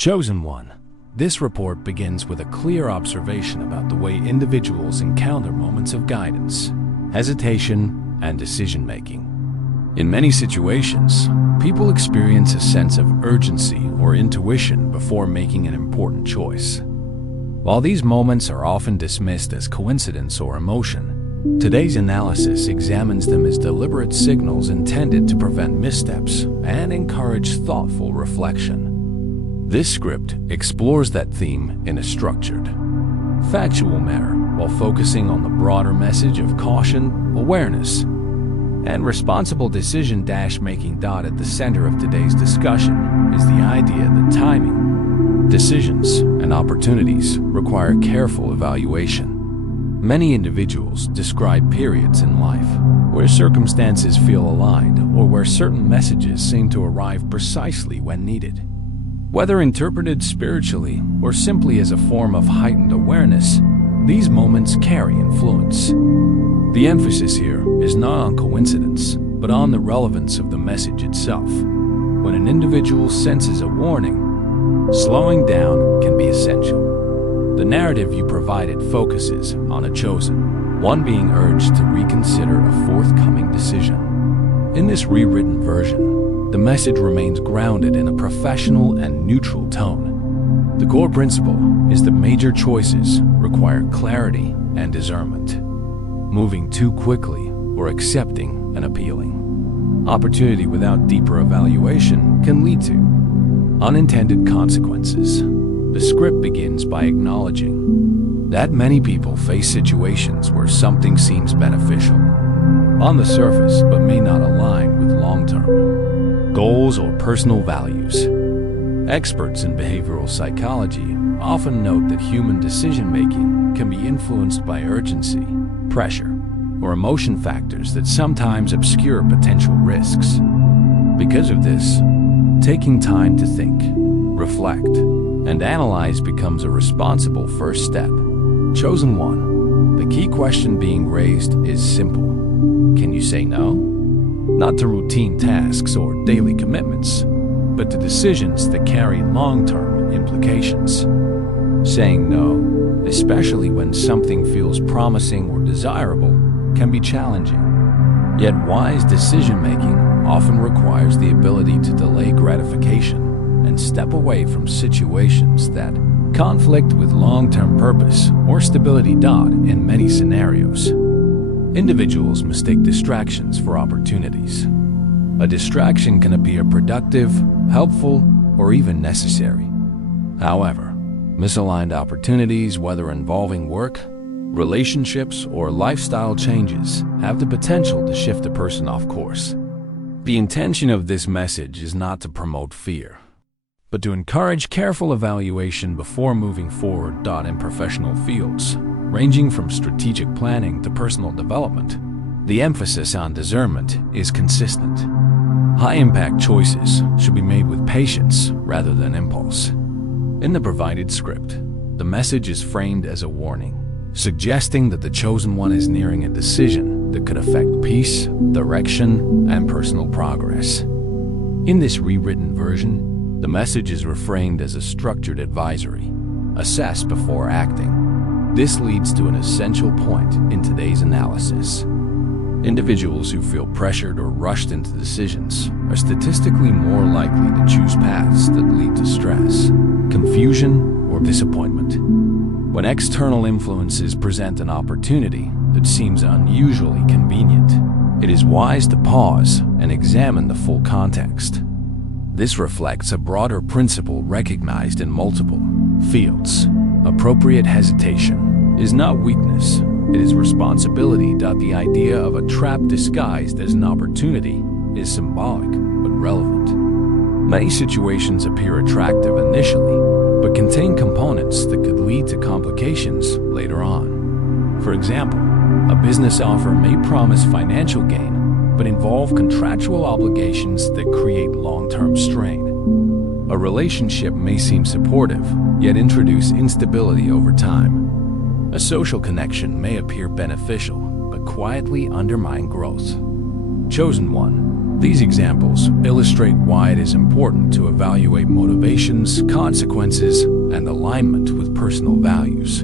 Chosen One. This report begins with a clear observation about the way individuals encounter moments of guidance, hesitation, and decision-making. In many situations, people experience a sense of urgency or intuition before making an important choice. While these moments are often dismissed as coincidence or emotion, today's analysis examines them as deliberate signals intended to prevent missteps and encourage thoughtful reflection. This script explores that theme in a structured, factual manner while focusing on the broader message of caution, awareness, and responsible decision-making. At the center of today's discussion is the idea that timing, decisions, and opportunities require careful evaluation. Many individuals describe periods in life where circumstances feel aligned or where certain messages seem to arrive precisely when needed. Whether interpreted spiritually or simply as a form of heightened awareness, these moments carry influence. The emphasis here is not on coincidence, but on the relevance of the message itself. When an individual senses a warning, slowing down can be essential. The narrative you provided focuses on a chosen one being urged to reconsider a forthcoming decision. In this rewritten version, the message remains grounded in a professional and neutral tone. The core principle is that major choices require clarity and discernment. Moving too quickly or accepting an appealing opportunity without deeper evaluation can lead to unintended consequences. The script begins by acknowledging that many people face situations where something seems beneficial on the surface but may not align with long-term goals or personal values. Experts in behavioral psychology often note that human decision-making can be influenced by urgency, pressure, or emotion factors that sometimes obscure potential risks. Because of this, taking time to think, reflect, and analyze becomes a responsible first step. Chosen One. The key question being raised is simple. Can you say no? Not to routine tasks or daily commitments, but to decisions that carry long-term implications. Saying no, especially when something feels promising or desirable, can be challenging. Yet wise decision-making often requires the ability to delay gratification and step away from situations that conflict with long-term purpose or stability. In many scenarios, individuals mistake distractions for opportunities. A distraction can appear productive, helpful, or even necessary. However, misaligned opportunities, whether involving work, relationships, or lifestyle changes, have the potential to shift a person off course. The intention of this message is not to promote fear, but to encourage careful evaluation before moving forward. In professional fields, ranging from strategic planning to personal development, the emphasis on discernment is consistent. High-impact choices should be made with patience rather than impulse. In the provided script, the message is framed as a warning, suggesting that the chosen one is nearing a decision that could affect peace, direction, and personal progress. In this rewritten version, the message is reframed as a structured advisory. Assess before acting. This leads to an essential point in today's analysis. Individuals who feel pressured or rushed into decisions are statistically more likely to choose paths that lead to stress, confusion, or disappointment. When external influences present an opportunity that seems unusually convenient, it is wise to pause and examine the full context. This reflects a broader principle recognized in multiple fields. Appropriate hesitation is not weakness, it is responsibility. The idea of a trap disguised as an opportunity is symbolic but relevant. Many situations appear attractive initially, but contain components that could lead to complications later on. For example, a business offer may promise financial gain, but involve contractual obligations that create long-term strain. A relationship may seem supportive, yet introduce instability over time. A social connection may appear beneficial, but quietly undermine growth. Chosen One. These examples illustrate why it is important to evaluate motivations, consequences, and alignment with personal values.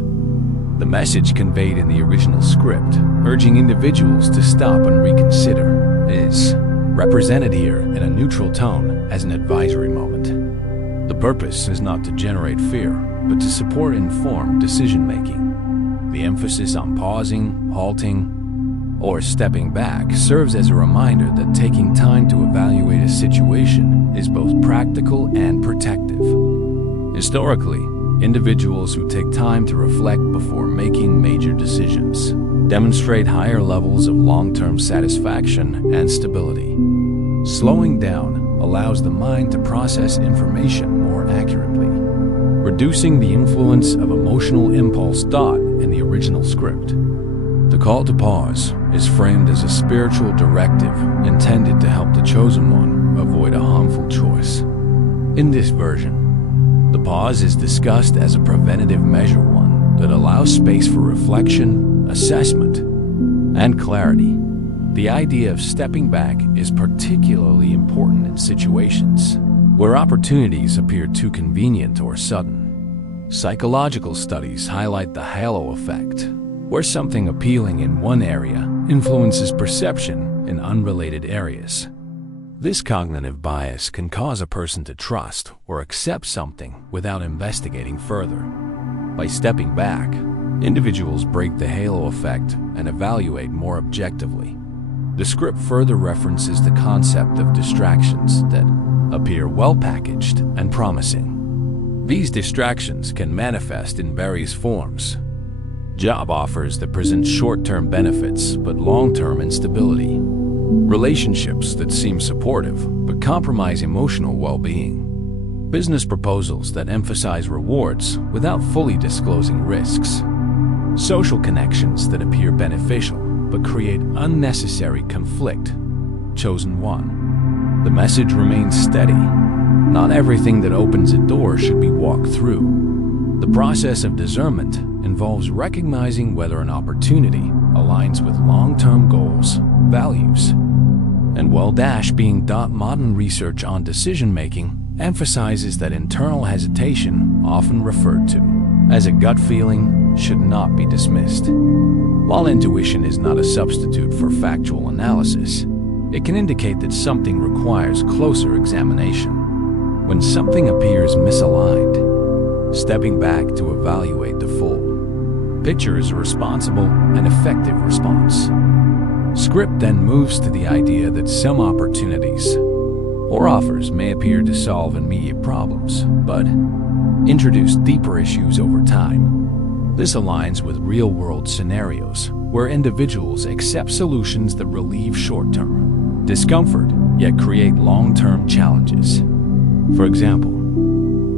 The message conveyed in the original script, urging individuals to stop and reconsider, is represented here in a neutral tone as an advisory moment. The purpose is not to generate fear, but to support informed decision-making. The emphasis on pausing, halting, or stepping back serves as a reminder that taking time to evaluate a situation is both practical and protective. Historically, individuals who take time to reflect before making major decisions demonstrate higher levels of long-term satisfaction and stability. Slowing down allows the mind to process information more accurately, reducing the influence of emotional impulse thought in the original script. The call to pause is framed as a spiritual directive intended to help the chosen one avoid a harmful choice. In this version, the pause is discussed as a preventative measure, one that allows space for reflection, assessment, and clarity. The idea of stepping back is particularly important in situations where opportunities appear too convenient or sudden. Psychological studies highlight the halo effect, where something appealing in one area influences perception in unrelated areas. This cognitive bias can cause a person to trust or accept something without investigating further. By stepping back, individuals break the halo effect and evaluate more objectively. The script further references the concept of distractions that appear well-packaged and promising. These distractions can manifest in various forms. Job offers that present short-term benefits but long-term instability. Relationships that seem supportive but compromise emotional well-being. Business proposals that emphasize rewards without fully disclosing risks. Social connections that appear beneficial but create unnecessary conflict. Chosen one. The message remains steady. Not everything that opens a door should be walked through. The process of discernment involves recognizing whether an opportunity aligns with long-term goals, values, and well-being. Modern research on decision-making emphasizes that internal hesitation, often referred to as a gut feeling, should not be dismissed. While intuition is not a substitute for factual analysis, it can indicate that something requires closer examination. When something appears misaligned, stepping back to evaluate the full picture is a responsible and effective response. Script then moves to the idea that some opportunities or offers may appear to solve immediate problems, but introduce deeper issues over time. This aligns with real-world scenarios where individuals accept solutions that relieve short-term discomfort yet create long-term challenges. For example,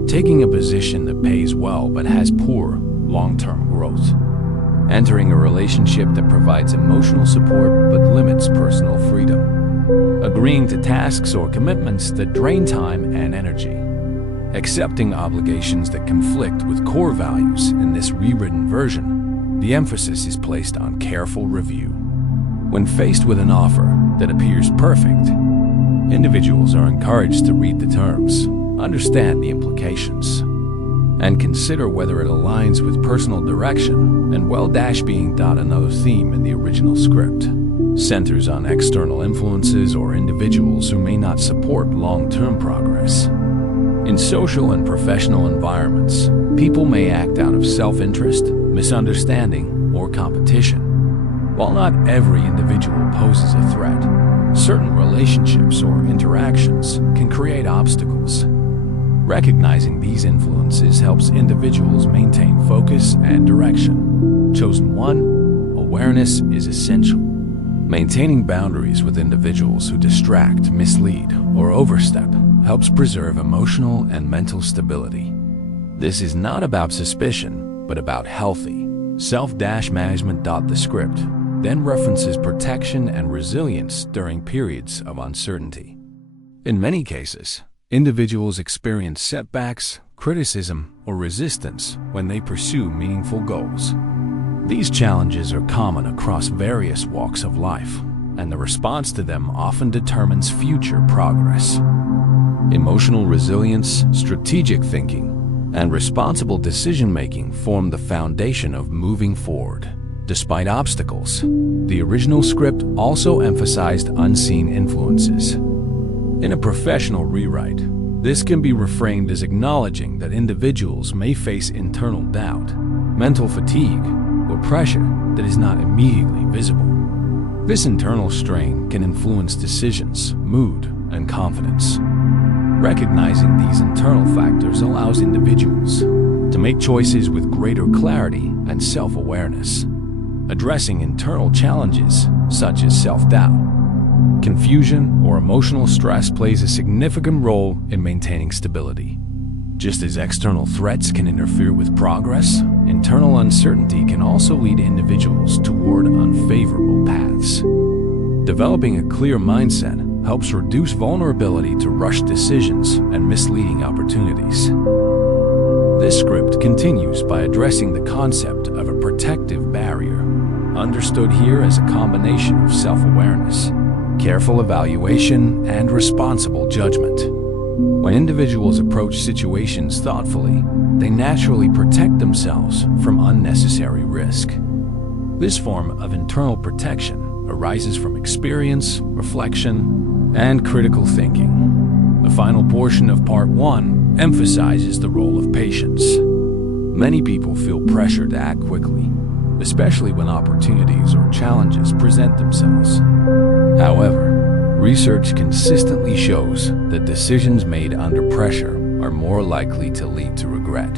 taking a position that pays well but has poor long-term growth. Entering a relationship that provides emotional support but limits personal freedom. Agreeing to tasks or commitments that drain time and energy. Accepting obligations that conflict with core values. In this rewritten version, the emphasis is placed on careful review. When faced with an offer that appears perfect, individuals are encouraged to read the terms, understand the implications, and consider whether it aligns with personal direction and well-being. Another theme in the original script centers on external influences or individuals who may not support long-term progress. In social and professional environments, people may act out of self-interest, misunderstanding, or competition. While not every individual poses a threat, certain relationships or interactions can create obstacles. Recognizing these influences helps individuals maintain focus and direction. Chosen one, awareness is essential. Maintaining boundaries with individuals who distract, mislead, or overstep helps preserve emotional and mental stability. This is not about suspicion, but about healthy self-management. The script then references protection and resilience during periods of uncertainty. In many cases, individuals experience setbacks, criticism, or resistance when they pursue meaningful goals. These challenges are common across various walks of life, and the response to them often determines future progress. Emotional resilience, strategic thinking, and responsible decision-making form the foundation of moving forward. Despite obstacles, the original script also emphasized unseen influences. In a professional rewrite, this can be reframed as acknowledging that individuals may face internal doubt, mental fatigue, or pressure that is not immediately visible. This internal strain can influence decisions, mood, and confidence. Recognizing these internal factors allows individuals to make choices with greater clarity and self-awareness. Addressing internal challenges, such as self-doubt, confusion, or emotional stress plays a significant role in maintaining stability. Just as external threats can interfere with progress, internal uncertainty can also lead individuals toward unfavorable paths. Developing a clear mindset helps reduce vulnerability to rushed decisions and misleading opportunities. This script continues by addressing the concept of a protective barrier, understood here as a combination of self-awareness, careful evaluation, and responsible judgment. When individuals approach situations thoughtfully, they naturally protect themselves from unnecessary risk. This form of internal protection arises from experience, reflection, and critical thinking. The final portion of Part 1 emphasizes the role of patience. Many people feel pressure to act quickly, especially when opportunities or challenges present themselves. However, research consistently shows that decisions made under pressure are more likely to lead to regret.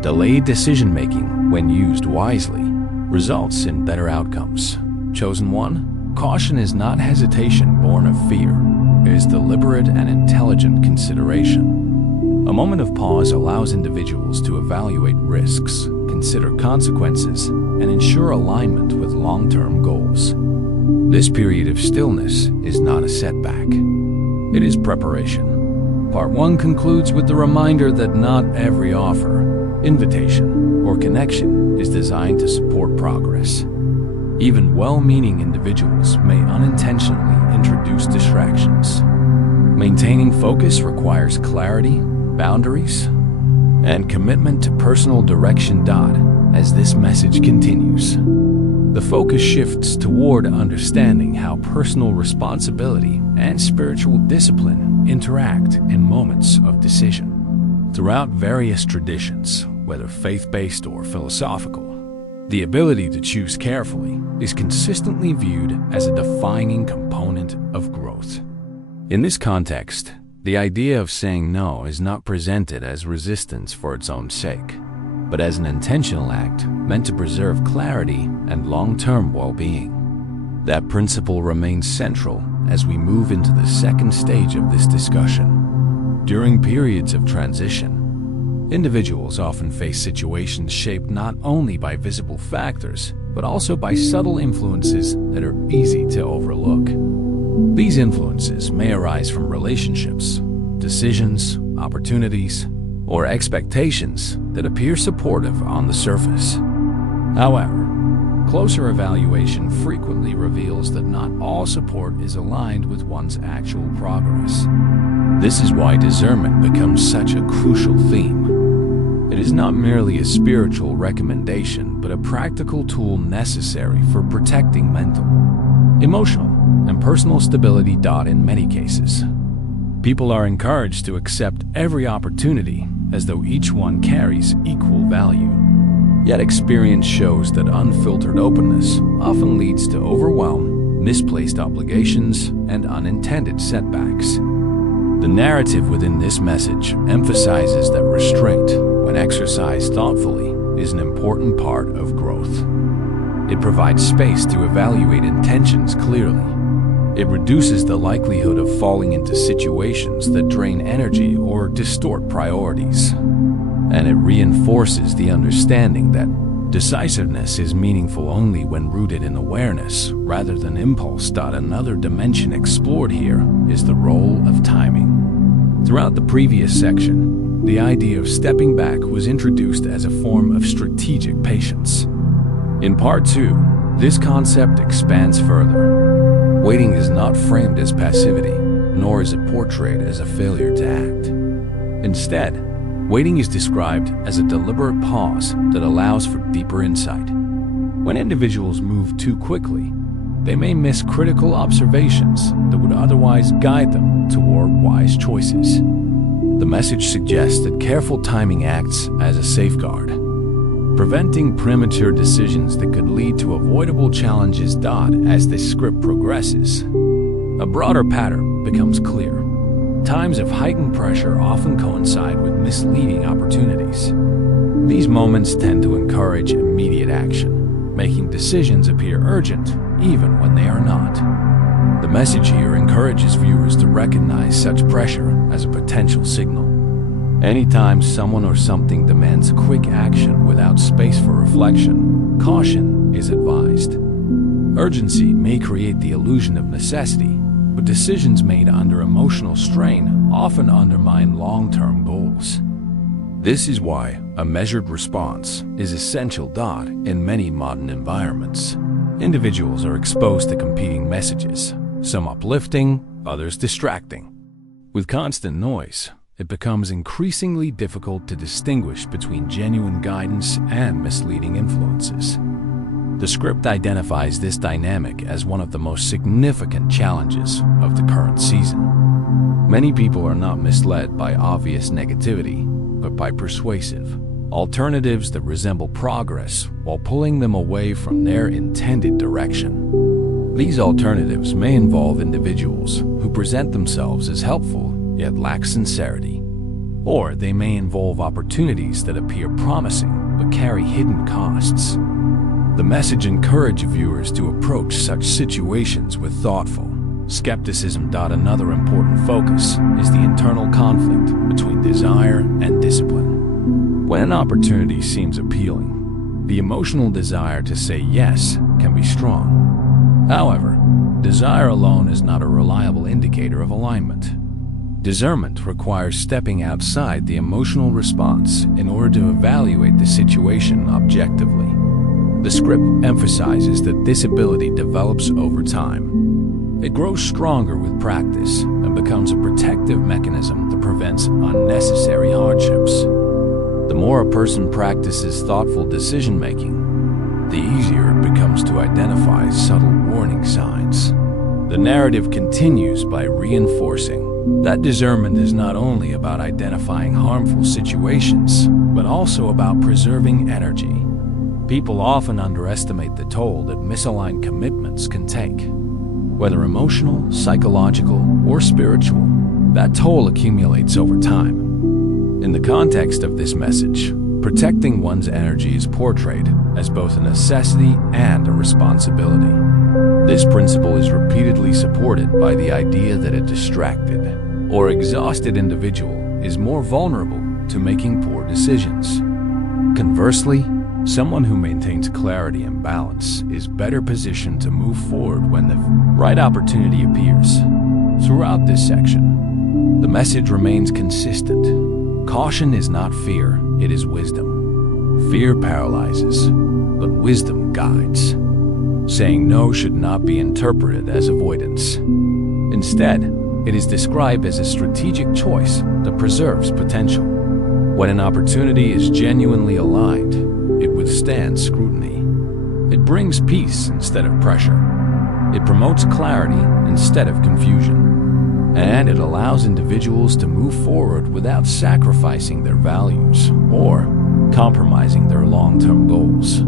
Delayed decision-making, when used wisely, results in better outcomes. Chosen one, caution is not hesitation born of fear. It is deliberate and intelligent consideration. A moment of pause allows individuals to evaluate risks, consider consequences, and ensure alignment with long-term goals. This period of stillness is not a setback. It is preparation. Part 1 concludes with the reminder that not every offer, invitation, or connection is designed to support progress. Even well-meaning individuals may unintentionally introduce distractions. Maintaining focus requires clarity, boundaries, and commitment to personal direction. As this message continues, the focus shifts toward understanding how personal responsibility and spiritual discipline interact in moments of decision. Throughout various traditions, whether faith-based or philosophical, the ability to choose carefully is consistently viewed as a defining component of growth. In this context, the idea of saying no is not presented as resistance for its own sake, but as an intentional act meant to preserve clarity and long-term well-being. That principle remains central as we move into the second stage of this discussion. During periods of transition, individuals often face situations shaped not only by visible factors, but also by subtle influences that are easy to overlook. These influences may arise from relationships, decisions, opportunities, or expectations that appear supportive on the surface. However, closer evaluation frequently reveals that not all support is aligned with one's actual progress. This is why discernment becomes such a crucial theme. It is not merely a spiritual recommendation, but a practical tool necessary for protecting mental, emotional, and personal stability. In many cases, people are encouraged to accept every opportunity as though each one carries equal value. Yet experience shows that unfiltered openness often leads to overwhelm, misplaced obligations, and unintended setbacks. The narrative within this message emphasizes that restraint, when exercised thoughtfully, is an important part of growth. It provides space to evaluate intentions clearly. It reduces the likelihood of falling into situations that drain energy or distort priorities. And it reinforces the understanding that decisiveness is meaningful only when rooted in awareness rather than impulse. Another dimension explored here is the role of timing. Throughout the previous section, the idea of stepping back was introduced as a form of strategic patience. In Part 2, this concept expands further. Waiting is not framed as passivity, nor is it portrayed as a failure to act. Instead, waiting is described as a deliberate pause that allows for deeper insight. When individuals move too quickly, they may miss critical observations that would otherwise guide them toward wise choices. The message suggests that careful timing acts as a safeguard, preventing premature decisions that could lead to avoidable challenges. As this script progresses, a broader pattern becomes clear. Times of heightened pressure often coincide with misleading opportunities. These moments tend to encourage immediate action, making decisions appear urgent even when they are not. The message here encourages viewers to recognize such pressure as a potential signal. Anytime someone or something demands quick action without space for reflection, caution is advised. Urgency may create the illusion of necessity, but decisions made under emotional strain often undermine long-term goals. This is why a measured response is essential. In many modern environments, individuals are exposed to competing messages, some uplifting, others distracting. With constant noise, it becomes increasingly difficult to distinguish between genuine guidance and misleading influences. The script identifies this dynamic as one of the most significant challenges of the current season. Many people are not misled by obvious negativity, but by persuasive alternatives that resemble progress while pulling them away from their intended direction. These alternatives may involve individuals who present themselves as helpful yet lack sincerity, or they may involve opportunities that appear promising but carry hidden costs. The message encourages viewers to approach such situations with thoughtful skepticism. Another important focus is the internal conflict between desire and discipline. When an opportunity seems appealing, the emotional desire to say yes can be strong. However, desire alone is not a reliable indicator of alignment. Discernment requires stepping outside the emotional response in order to evaluate the situation objectively. The script emphasizes that this ability develops over time. It grows stronger with practice and becomes a protective mechanism that prevents unnecessary hardships. The more a person practices thoughtful decision-making, the easier it becomes to identify subtle warning signs. The narrative continues by reinforcing that discernment is not only about identifying harmful situations, but also about preserving energy. People often underestimate the toll that misaligned commitments can take. Whether emotional, psychological, or spiritual, that toll accumulates over time. In the context of this message, protecting one's energy is portrayed as both a necessity and a responsibility. This principle is repeatedly supported by the idea that a distracted or exhausted individual is more vulnerable to making poor decisions. Conversely, someone who maintains clarity and balance is better positioned to move forward when the right opportunity appears. Throughout this section, the message remains consistent. Caution is not fear, it is wisdom. Fear paralyzes, but wisdom guides. Saying no should not be interpreted as avoidance. Instead, it is described as a strategic choice that preserves potential. When an opportunity is genuinely aligned, it withstands scrutiny. It brings peace instead of pressure. It promotes clarity instead of confusion. And it allows individuals to move forward without sacrificing their values or compromising their long-term goals.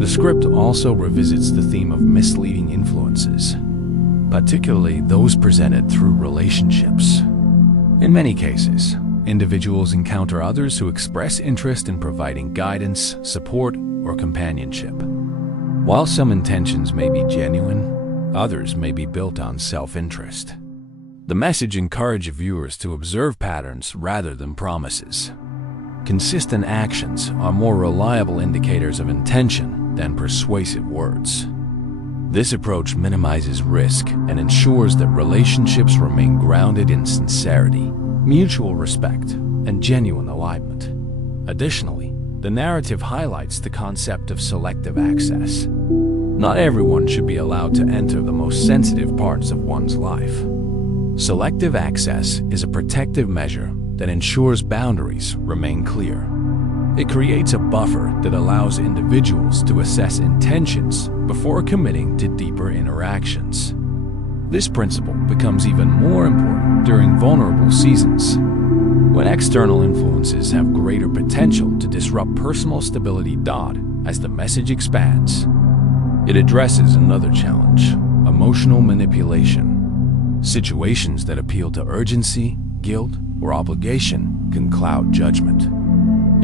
The script also revisits the theme of misleading influences, particularly those presented through relationships. In many cases, individuals encounter others who express interest in providing guidance, support, or companionship. While some intentions may be genuine, others may be built on self-interest. The message encourages viewers to observe patterns rather than promises. Consistent actions are more reliable indicators of intention than persuasive words. This approach minimizes risk and ensures that relationships remain grounded in sincerity, mutual respect, and genuine alignment. Additionally, the narrative highlights the concept of selective access. Not everyone should be allowed to enter the most sensitive parts of one's life. Selective access is a protective measure that ensures boundaries remain clear. It creates a buffer that allows individuals to assess intentions before committing to deeper interactions. This principle becomes even more important during vulnerable seasons, when external influences have greater potential to disrupt personal stability. As the message expands, it addresses another challenge: emotional manipulation. Situations that appeal to urgency, guilt, or obligation can cloud judgment.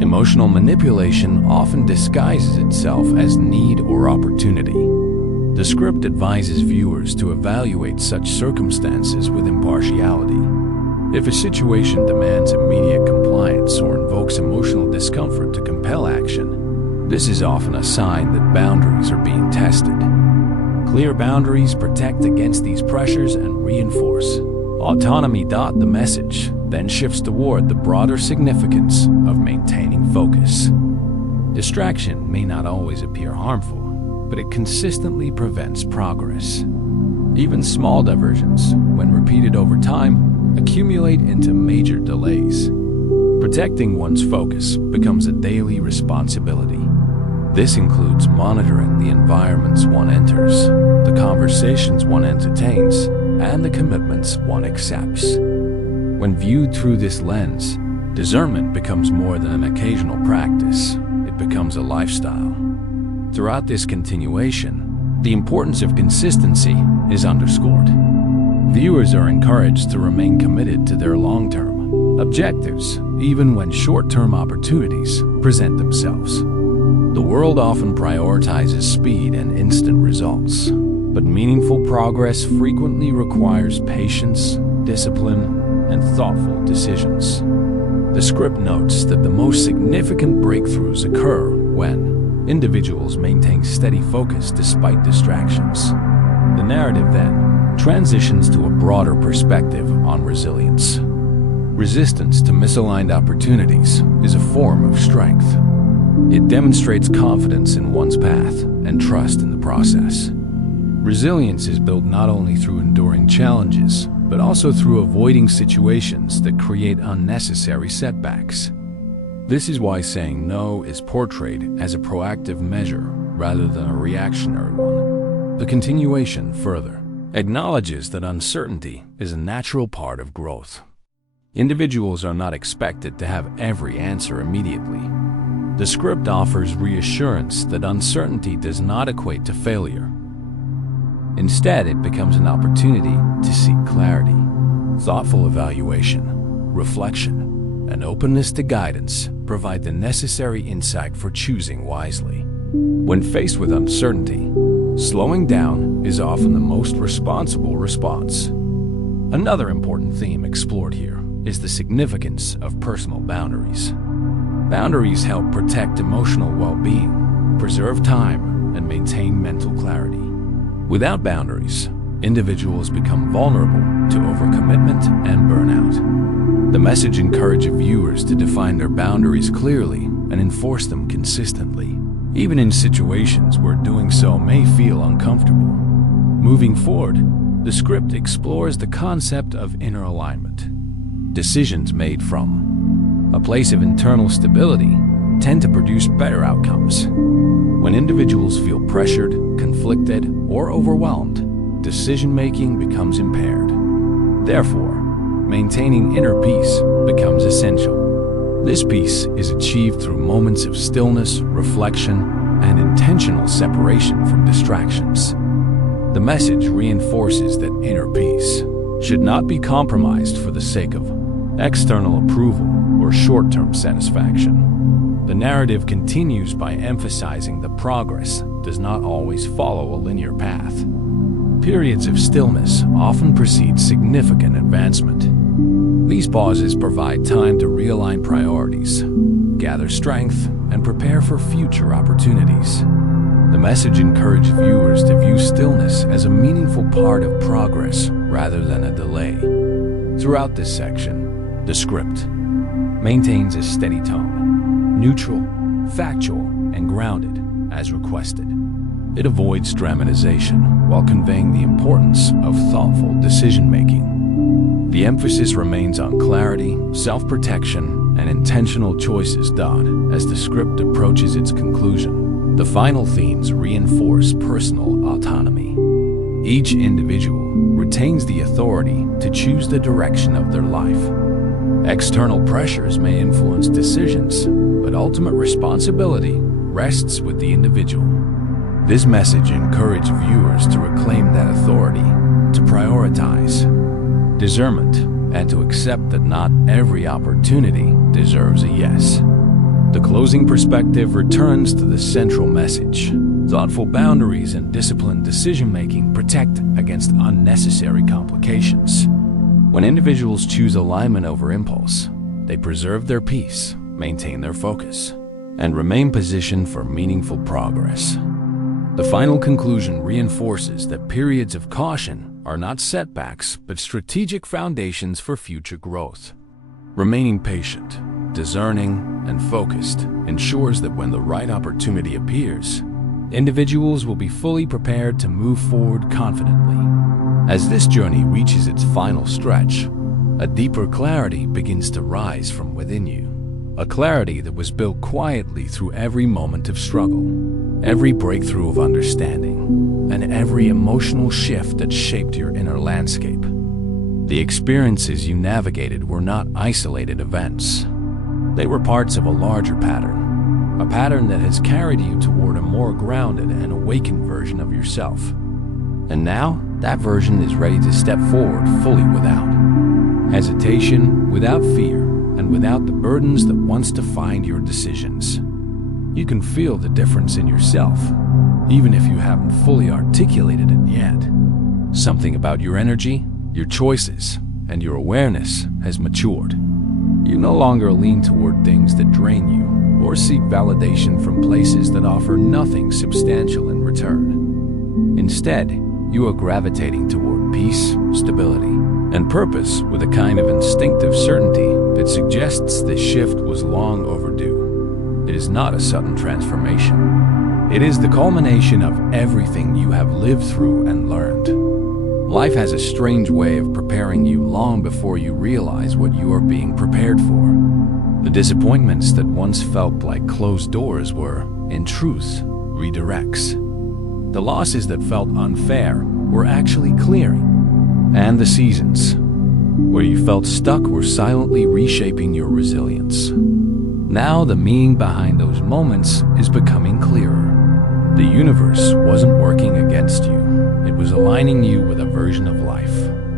Emotional manipulation often disguises itself as need or opportunity. The script advises viewers to evaluate such circumstances with impartiality. If a situation demands immediate compliance or invokes emotional discomfort to compel action, this is often a sign that boundaries are being tested. Clear boundaries protect against these pressures and reinforce autonomy. The message then shifts toward the broader significance of maintaining focus. Distraction may not always appear harmful, but it consistently prevents progress. Even small diversions, when repeated over time, accumulate into major delays. Protecting one's focus becomes a daily responsibility. This includes monitoring the environments one enters, the conversations one entertains, and the commitments one accepts. When viewed through this lens, discernment becomes more than an occasional practice. It becomes a lifestyle. Throughout this continuation, the importance of consistency is underscored. Viewers are encouraged to remain committed to their long-term objectives, even when short-term opportunities present themselves. The world often prioritizes speed and instant results, but meaningful progress frequently requires patience, discipline, and thoughtful decisions. The script notes that the most significant breakthroughs occur when individuals maintain steady focus despite distractions. The narrative then transitions to a broader perspective on resilience. Resistance to misaligned opportunities is a form of strength. It demonstrates confidence in one's path and trust in the process. Resilience is built not only through enduring challenges, but also through avoiding situations that create unnecessary setbacks. This is why saying no is portrayed as a proactive measure rather than a reactionary one. The continuation further acknowledges that uncertainty is a natural part of growth. Individuals are not expected to have every answer immediately. The script offers reassurance that uncertainty does not equate to failure. Instead, it becomes an opportunity to seek clarity. Thoughtful evaluation, reflection, and openness to guidance provide the necessary insight for choosing wisely. When faced with uncertainty, slowing down is often the most responsible response. Another important theme explored here is the significance of personal boundaries. Boundaries help protect emotional well-being, preserve time, and maintain mental clarity. Without boundaries, individuals become vulnerable to overcommitment and burnout. The message encourages viewers to define their boundaries clearly and enforce them consistently, even in situations where doing so may feel uncomfortable. Moving forward, the script explores the concept of inner alignment. Decisions made from a place of internal stability tend to produce better outcomes. When individuals feel pressured, conflicted, or overwhelmed, decision-making becomes impaired. Therefore, maintaining inner peace becomes essential. This peace is achieved through moments of stillness, reflection, and intentional separation from distractions. The message reinforces that inner peace should not be compromised for the sake of external approval or short-term satisfaction. The narrative continues by emphasizing that progress does not always follow a linear path. Periods of stillness often precede significant advancement. These pauses provide time to realign priorities, gather strength, and prepare for future opportunities. The message encourages viewers to view stillness as a meaningful part of progress rather than a delay. Throughout this section, the script maintains a steady tone, neutral, factual, and grounded as requested. It avoids dramatization while conveying the importance of thoughtful decision-making. The emphasis remains on clarity, self-protection, and intentional choices. As the script approaches its conclusion, the final themes reinforce personal autonomy. Each individual retains the authority to choose the direction of their life. External pressures may influence decisions, but ultimate responsibility rests with the individual. This message encourages viewers to reclaim that authority, to prioritize discernment, and to accept that not every opportunity deserves a yes. The closing perspective returns to the central message. Thoughtful boundaries and disciplined decision-making protect against unnecessary complications. When individuals choose alignment over impulse, they preserve their peace, maintain their focus, and remain positioned for meaningful progress. The final conclusion reinforces that periods of caution are not setbacks, but strategic foundations for future growth. Remaining patient, discerning, and focused ensures that when the right opportunity appears, individuals will be fully prepared to move forward confidently. As this journey reaches its final stretch, a deeper clarity begins to rise from within you. A clarity that was built quietly through every moment of struggle, every breakthrough of understanding, and every emotional shift that shaped your inner landscape. The experiences you navigated were not isolated events. They were parts of a larger pattern, a pattern that has carried you toward a more grounded and awakened version of yourself. And now, that version is ready to step forward fully without hesitation, without fear, and without the burdens that once defined your decisions. You can feel the difference in yourself, even if you haven't fully articulated it yet. Something about your energy, your choices, and your awareness has matured. You no longer lean toward things that drain you, or seek validation from places that offer nothing substantial in return. Instead, you are gravitating toward peace, stability, and purpose with a kind of instinctive certainty that suggests this shift was long overdue. It is not a sudden transformation. It is the culmination of everything you have lived through and learned. Life has a strange way of preparing you long before you realize what you are being prepared for. The disappointments that once felt like closed doors were, in truth, redirects. The losses that felt unfair were actually clearing. And the seasons where you felt stuck were silently reshaping your resilience. Now the meaning behind those moments is becoming clearer. The universe wasn't working against you. It was aligning you with a version of life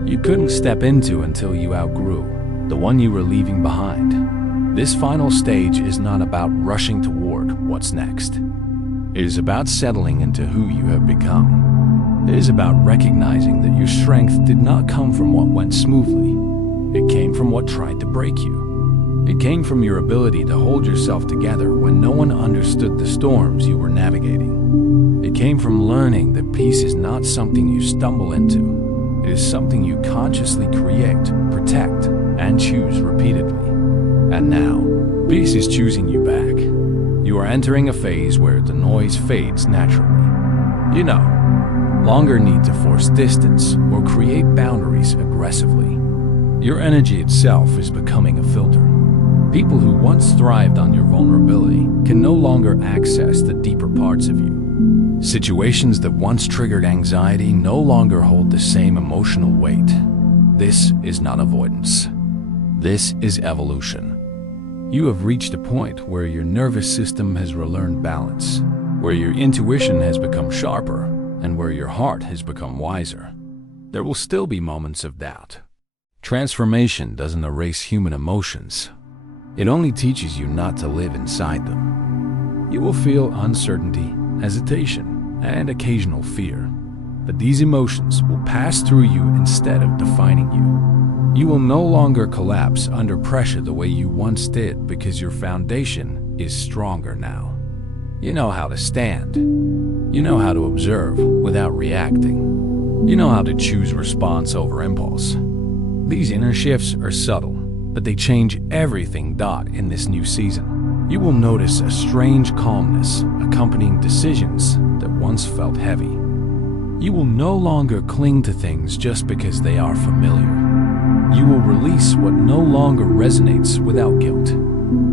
you couldn't step into until you outgrew the one you were leaving behind. This final stage is not about rushing toward what's next. It is about settling into who you have become. It is about recognizing that your strength did not come from what went smoothly. It came from what tried to break you. It came from your ability to hold yourself together when no one understood the storms you were navigating. It came from learning that peace is not something you stumble into. It is something you consciously create, protect, and choose repeatedly. And now, peace is choosing you back. You are entering a phase where the noise fades naturally. You know, longer need to force distance or create boundaries aggressively. Your energy itself is becoming a filter. People who once thrived on your vulnerability can no longer access the deeper parts of you. Situations that once triggered anxiety no longer hold the same emotional weight. This is not avoidance. This is evolution. You have reached a point where your nervous system has relearned balance, where your intuition has become sharper, and where your heart has become wiser. There will still be moments of doubt. Transformation doesn't erase human emotions. It only teaches you not to live inside them. You will feel uncertainty, hesitation, and occasional fear. But these emotions will pass through you instead of defining you. You will no longer collapse under pressure the way you once did because your foundation is stronger now. You know how to stand. You know how to observe without reacting. You know how to choose response over impulse. These inner shifts are subtle, but they change everything. In this new season, You will notice a strange calmness accompanying decisions that once felt heavy. You will no longer cling to things just because they are familiar. You will release what no longer resonates without guilt.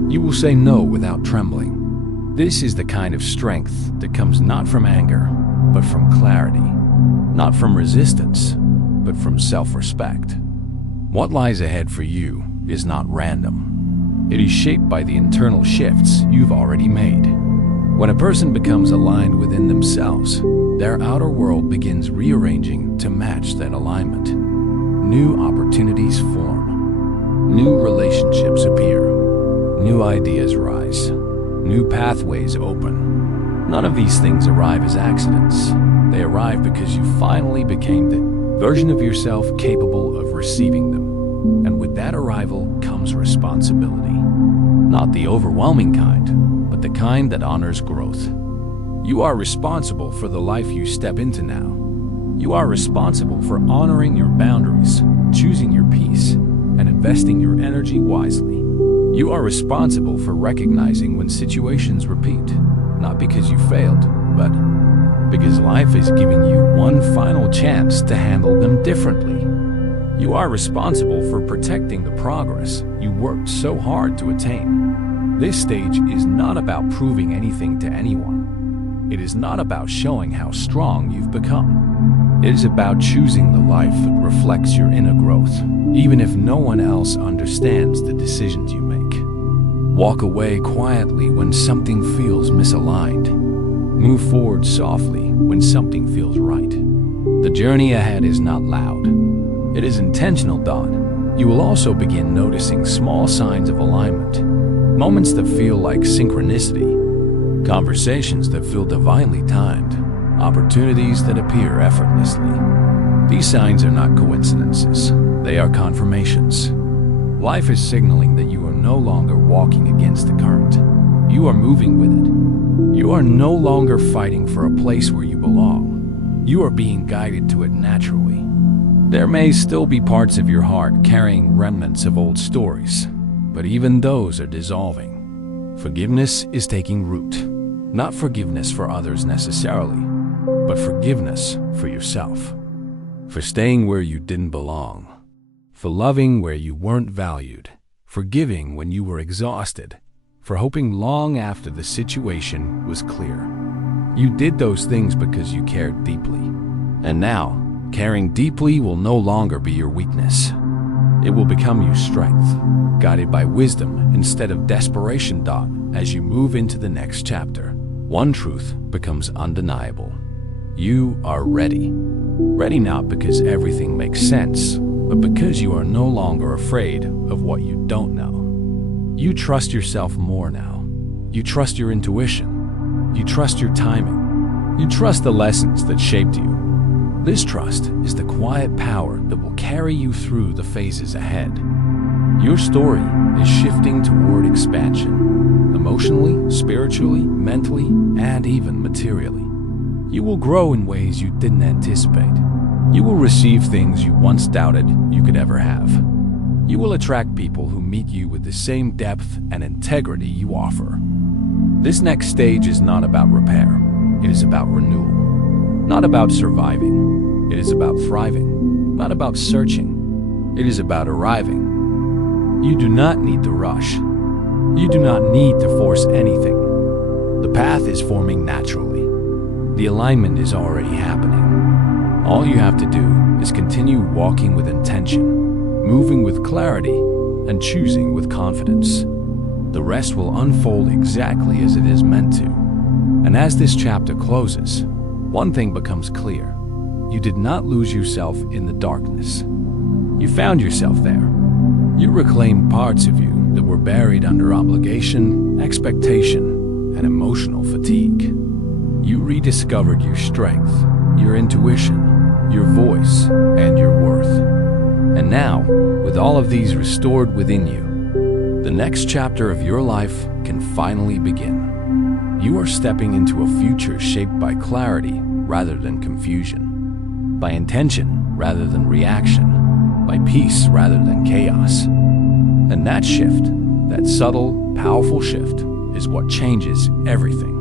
You will say no without trembling. This is the kind of strength that comes not from anger, but from clarity. Not from resistance, but from self-respect. What lies ahead for you is not random. It is shaped by the internal shifts you've already made. When a person becomes aligned within themselves, their outer world begins rearranging to match that alignment. New opportunities form. New relationships appear. New ideas rise. New pathways open. None of these things arrive as accidents. They arrive because you finally became the version of yourself capable of receiving them. And with that arrival comes responsibility. Not the overwhelming kind, but the kind that honors growth. You are responsible for the life you step into now. You are responsible for honoring your boundaries, choosing your peace, and investing your energy wisely. You are responsible for recognizing when situations repeat, not because you failed, but because life is giving you one final chance to handle them differently. You are responsible for protecting the progress you worked so hard to attain. This stage is not about proving anything to anyone. It is not about showing how strong you've become. It is about choosing the life that reflects your inner growth, even if no one else understands the decisions you make. Walk away quietly when something feels misaligned. Move forward softly when something feels right. The journey ahead is not loud. It is intentional thought. You will also begin noticing small signs of alignment, moments that feel like synchronicity, conversations that feel divinely timed, opportunities that appear effortlessly. These signs are not coincidences. They are confirmations. Life is signaling that you are no longer walking against the current. You are moving with it. You are no longer fighting for a place where you belong. You are being guided to it naturally. There may still be parts of your heart carrying remnants of old stories, but even those are dissolving. Forgiveness is taking root. Not forgiveness for others necessarily, but forgiveness for yourself. For staying where you didn't belong. For loving where you weren't valued. For giving when you were exhausted. For hoping long after the situation was clear. You did those things because you cared deeply. And now, caring deeply will no longer be your weakness. It will become your strength, guided by wisdom instead of desperation. As you move into the next chapter, one truth becomes undeniable. You are ready. Ready not because everything makes sense, but because you are no longer afraid of what you don't know. You trust yourself more now. You trust your intuition. You trust your timing. You trust the lessons that shaped you. This trust is the quiet power that will carry you through the phases ahead. Your story is shifting toward expansion, emotionally, spiritually, mentally, and even materially. You will grow in ways you didn't anticipate. You will receive things you once doubted you could ever have. You will attract people who meet you with the same depth and integrity you offer. This next stage is not about repair. It is about renewal. Not about surviving. It is about thriving. Not about searching. It is about arriving. You do not need to rush. You do not need to force anything. The path is forming naturally. The alignment is already happening. All you have to do is continue walking with intention, moving with clarity, and choosing with confidence. The rest will unfold exactly as it is meant to. And as this chapter closes, one thing becomes clear. You did not lose yourself in the darkness. You found yourself there. You reclaimed parts of you that were buried under obligation, expectation, and emotional fatigue. You rediscovered your strength, your intuition, your voice, and your worth. And now, with all of these restored within you, the next chapter of your life can finally begin. You are stepping into a future shaped by clarity rather than confusion, by intention rather than reaction, by peace rather than chaos. And that shift, that subtle, powerful shift, is what changes everything.